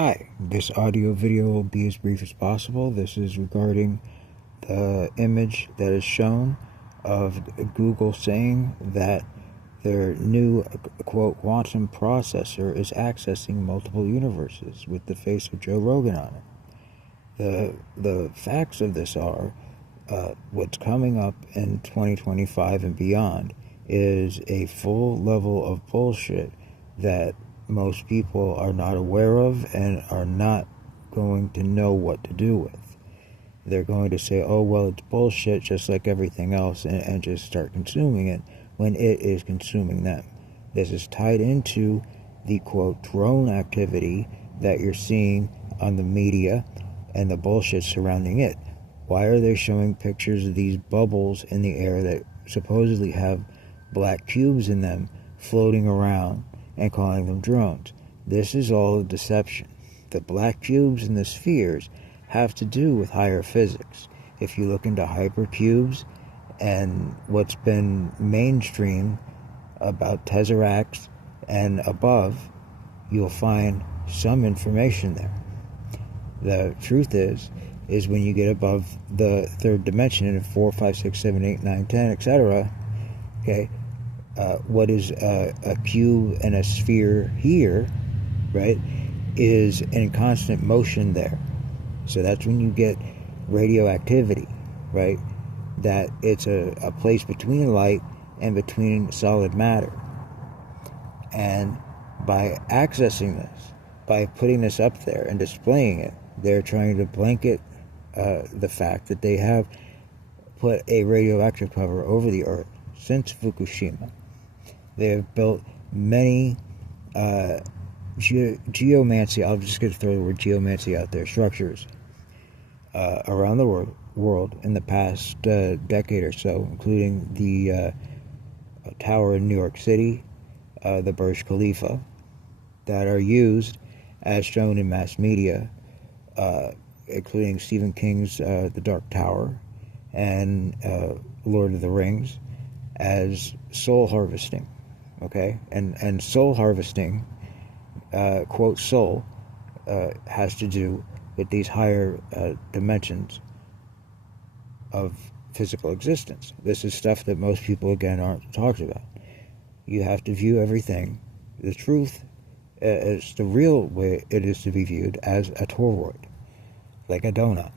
Hi, this audio video will be as brief as possible. This is regarding the image that is shown of Google saying that their new, quote, quantum processor is accessing multiple universes with the face of Joe Rogan on it. The facts of this are, what's coming up in 2025 and beyond is a full level of bullshit that most people are not aware of and are not going to know what to do with. They're going to say, oh, well, it's bullshit just like everything else, and just start consuming it when it is consuming them. This is tied into the, quote, drone activity that you're seeing on the media and the bullshit surrounding it. Why are they showing pictures of these bubbles in the air that supposedly have black cubes in them floating around and calling them drones? This is all a deception. The black cubes and the spheres have to do with higher physics. If you look into hypercubes and what's been mainstream about tesseracts and above, you'll find some information there. The truth is when you get above the third dimension in 4, 5, 6, 7, 8, 9, 10, etc., okay, what is a cube and a sphere here, right, is in constant motion there. So that's when you get radioactivity, right? That it's a place between light and between solid matter. And by accessing this, by putting this up there and displaying it, they're trying to blanket the fact that they have put a radioactive cover over the Earth since Fukushima. They have built many geomancy, I'm just going to throw the word geomancy out there, structures around the world in the past decade or so, including the tower in New York City, the Burj Khalifa, that are used as shown in mass media, including Stephen King's The Dark Tower and Lord of the Rings, as soul harvesting. Okay, and soul harvesting, quote, soul, has to do with these higher dimensions of physical existence. This is stuff that most people, again, aren't talked about. You have to view everything, the truth, as the real way it is to be viewed, as a toroid, like a donut.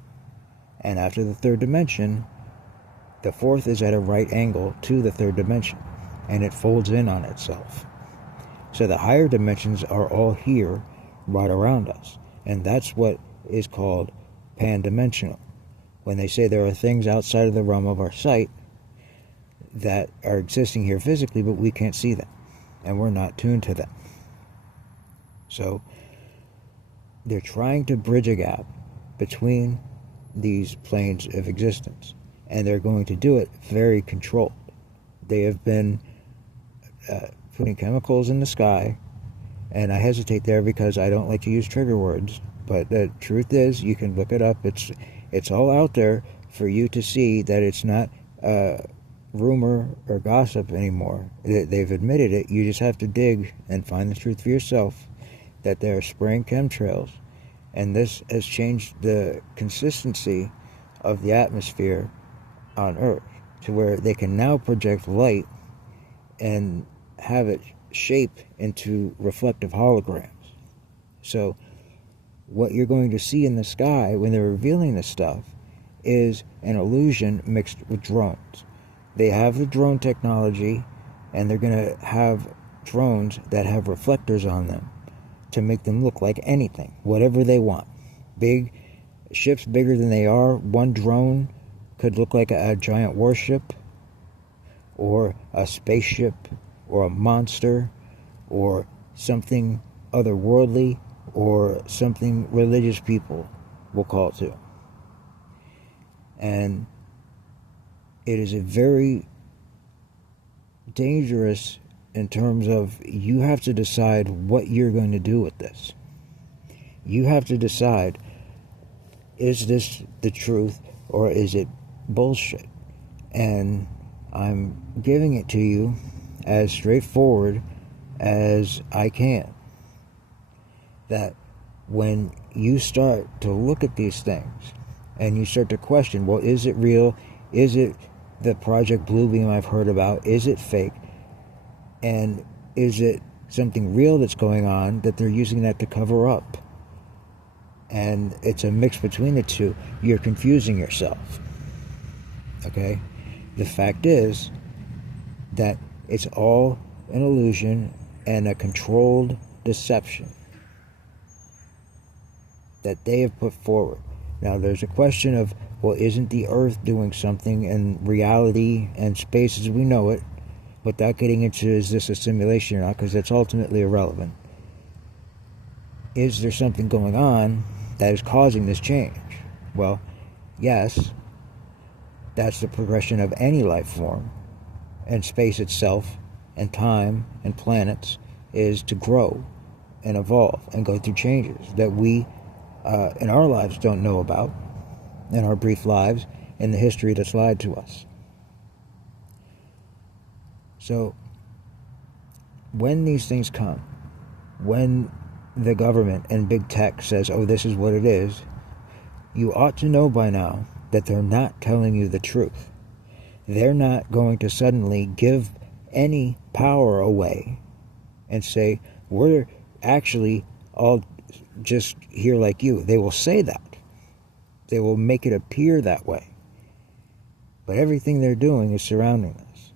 And after the third dimension, the fourth is at a right angle to the third dimension, and it folds in on itself. So the higher dimensions are all here, right around us. And that's what is called pan-dimensional. When they say there are things outside of the realm of our sight that are existing here physically, but we can't see them, and we're not tuned to them. So they're trying to bridge a gap between these planes of existence, and they're going to do it very controlled. They have been putting chemicals in the sky, and I hesitate there because I don't like to use trigger words, but the truth is, you can look it up. It's all out there for you to see that it's not rumor or gossip anymore. They've admitted it. You just have to dig and find the truth for yourself, that they're spraying chemtrails, and this has changed the consistency of the atmosphere on Earth to where they can now project light and have it shape into reflective holograms. So what you're going to see in the sky when they're revealing this stuff is an illusion mixed with drones. They have the drone technology, and they're going to have drones that have reflectors on them to make them look like anything, whatever they want. Big ships bigger than they are. One drone could look like a giant warship, or a spaceship, or a monster, or something otherworldly, or something religious people will call it to. And it is a very dangerous in terms of you have to decide what you're going to do with this. You have to decide, is this the truth or is it bullshit? And I'm giving it to you as straightforward as I can. That when you start to look at these things and you start to question, well, is it real? Is it the Project Bluebeam I've heard about? Is it fake? And is it something real that's going on that they're using that to cover up? And it's a mix between the two. You're confusing yourself. Okay? The fact is that it's all an illusion and a controlled deception that they have put forward. Now, there's a question of, well, isn't the Earth doing something in reality and space as we know it, without getting into is this a simulation or not, because that's ultimately irrelevant. Is there something going on that is causing this change? Well, yes, that's the progression of any life form, and space itself, and time, and planets, is to grow and evolve and go through changes that we in our lives don't know about, in our brief lives, in the history that's lied to us. So, when these things come, when the government and big tech says, oh, this is what it is, you ought to know by now that they're not telling you the truth. They're not going to suddenly give any power away and say, we're actually all just here like you. They will say that. They will make it appear that way. But everything they're doing is surrounding us.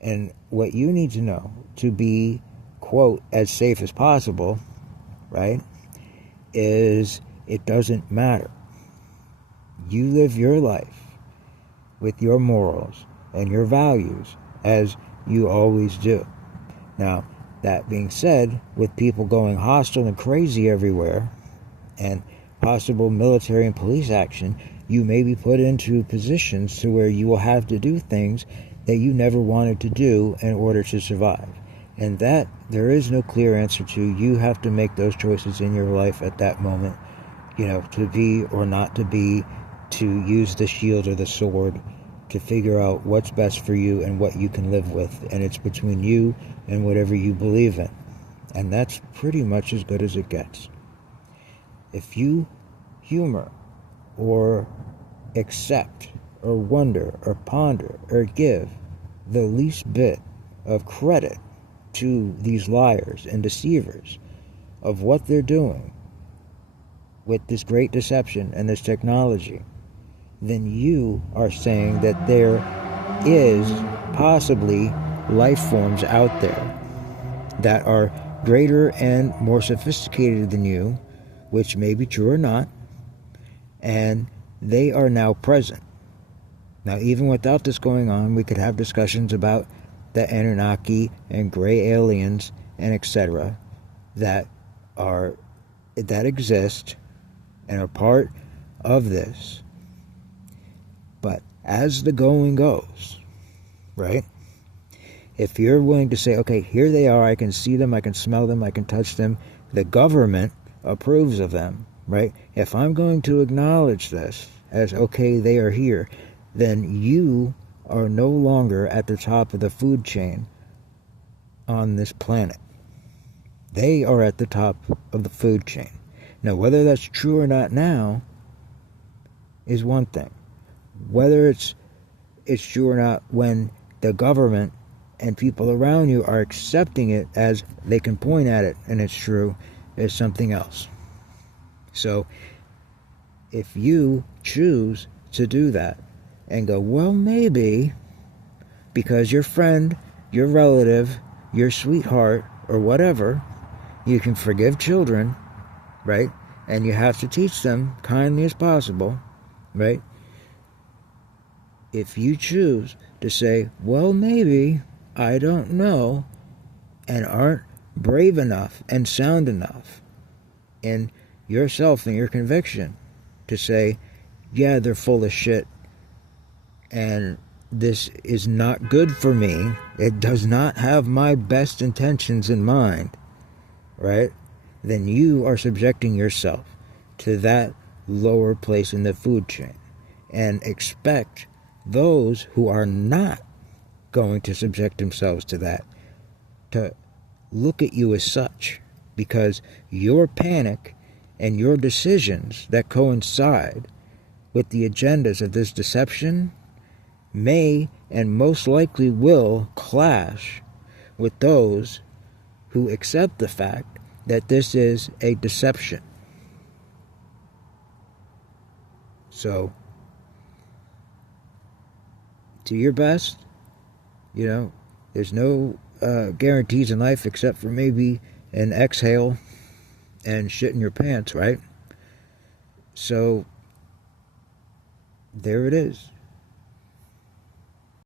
And what you need to know to be, quote, as safe as possible, right, is it doesn't matter. You live your life with your morals and your values as you always do. Now, that being said, with people going hostile and crazy everywhere, and possible military and police action, you may be put into positions to where you will have to do things that you never wanted to do in order to survive. And that there is no clear answer to. You have to make those choices in your life at that moment, to be or not to be, to use the shield or the sword, to figure out what's best for you and what you can live with. And it's between you and whatever you believe in. And that's pretty much as good as it gets. If you humor or accept or wonder or ponder or give the least bit of credit to these liars and deceivers of what they're doing with this great deception and this technology, then you are saying that there is possibly life forms out there that are greater and more sophisticated than you, which may be true or not, and they are now present. Now, even without this going on, we could have discussions about the Anunnaki and gray aliens and etc. that exist and are part of this. But as the going goes, right? If you're willing to say, okay, here they are, I can see them, I can smell them, I can touch them, the government approves of them, right? If I'm going to acknowledge this as, okay, they are here, then you are no longer at the top of the food chain on this planet. They are at the top of the food chain. Now, whether that's true or not now is one thing. Whether it's true or not when the government and people around you are accepting it as they can point at it and it's true is something else. So, if you choose to do that and go, well, maybe, because your friend, your relative, your sweetheart, or whatever, you can forgive children, right? And you have to teach them kindly as possible, right? If you choose to say, well, maybe, I don't know, and aren't brave enough and sound enough in yourself and your conviction to say, yeah, they're full of shit, and this is not good for me, it does not have my best intentions in mind, right? Then you are subjecting yourself to that lower place in the food chain, and expect those who are not going to subject themselves to that to look at you as such, because your panic And your decisions that coincide with the agendas of this deception may and most likely will clash with those who accept the fact that this is a deception. So, do your best. You know, there's no guarantees in life except for maybe an exhale and shit in your pants, right? So, there it is.